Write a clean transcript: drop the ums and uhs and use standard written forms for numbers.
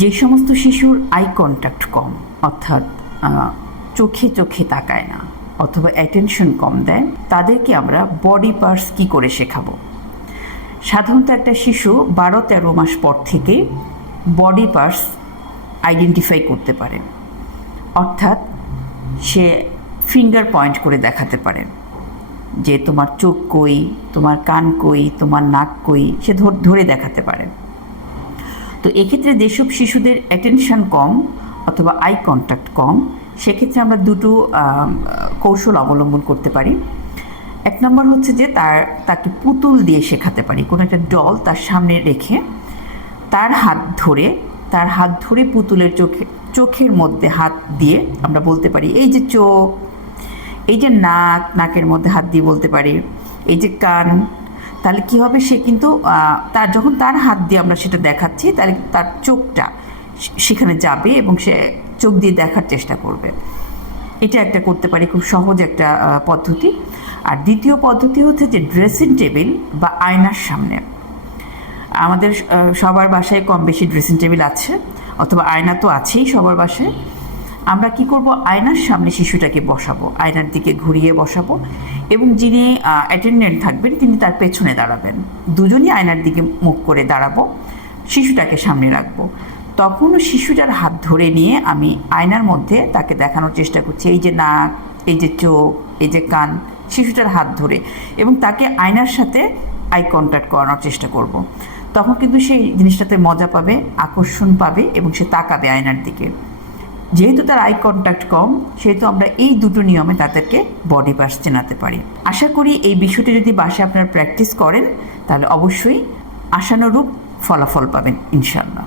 যে সমস্ত শিশুর আই কন্ট্যাক্ট কম, অর্থাৎ চোখে চোখে তাকায় না অথবা অ্যাটেনশন কম দেয়, তাদেরকে আমরা বডি পার্টস কী করে শেখাবো। সাধারণত একটা শিশু 12-13 মাস পর থেকে বডি পার্টস আইডেন্টিফাই করতে পারে, অর্থাৎ সে ফিঙ্গার পয়েন্ট করে দেখাতে পারে যে তোমার চোখ কই, তোমার কান কই, তোমার নাক কই, সে ধরে দেখাতে পারে। তো এক্ষেত্রে যেসব শিশুদের অ্যাটেনশন কম অথবা আই কন্ট্যাক্ট কম, সেক্ষেত্রে আমরা দুটো কৌশল অবলম্বন করতে পারি। এক নম্বর হচ্ছে যে তাকে পুতুল দিয়ে শেখাতে পারি। কোনো একটা ডল তার সামনে রেখে তার হাত ধরে পুতুলের চোখের মধ্যে হাত দিয়ে আমরা বলতে পারি এই যে চোখ, এই যে নাকের মধ্যে হাত দিয়ে বলতে পারি এই যে কান। তাহলে কী হবে, সে কিন্তু যখন তার হাত দিয়ে আমরা সেটা দেখাচ্ছি, তাহলে তার চোখটা সেখানে যাবে এবং সে চোখ দিয়ে দেখার চেষ্টা করবে। এটা একটা করতে পারি, খুব সহজ একটা পদ্ধতি। আর দ্বিতীয় পদ্ধতি হচ্ছে যে ড্রেসিং টেবিল বা আয়নার সামনে। আমাদের সবার বাসায় কম বেশি ড্রেসিং টেবিল আছে, অথবা আয়না তো আছেই সবার বাসায়। আমরা কি করব, আয়নার সামনে শিশুটাকে বসাবো, আয়নার দিকে ঘুরিয়ে বসাবো এবং যিনি অ্যাটেন্ডেন্ট থাকবেন তিনি তার পেছনে দাঁড়াবেন। দুজনই আয়নার দিকে মুখ করে দাঁড়াবো, শিশুটাকে সামনে রাখবো। তখনও শিশুটার হাত ধরে নিয়ে আমি আয়নার মধ্যে তাকে দেখানোর চেষ্টা করছি এই যে নাক, এই যে চোখ, এই যে কান, শিশুটার হাত ধরে, এবং তাকে আয়নার সাথে আই কন্ট্যাক্ট করানোর চেষ্টা করব। তখন কিন্তু সেই জিনিসটাতে মজা পাবে, আকর্ষণ পাবে এবং সে তাকাবে আয়নার দিকে। যেহেতু তার আই কন্ট্যাক্ট কম, সেহেতু আমরা এই দুটো নিয়মে তাদেরকে বডি পার্টস চেনাতে পারি। আশা করি এই বিষয়টি যদি বাসায় আপনারা প্র্যাকটিস করেন, তাহলে অবশ্যই আশানুরূপ ফলাফল পাবেন ইনশাআল্লাহ।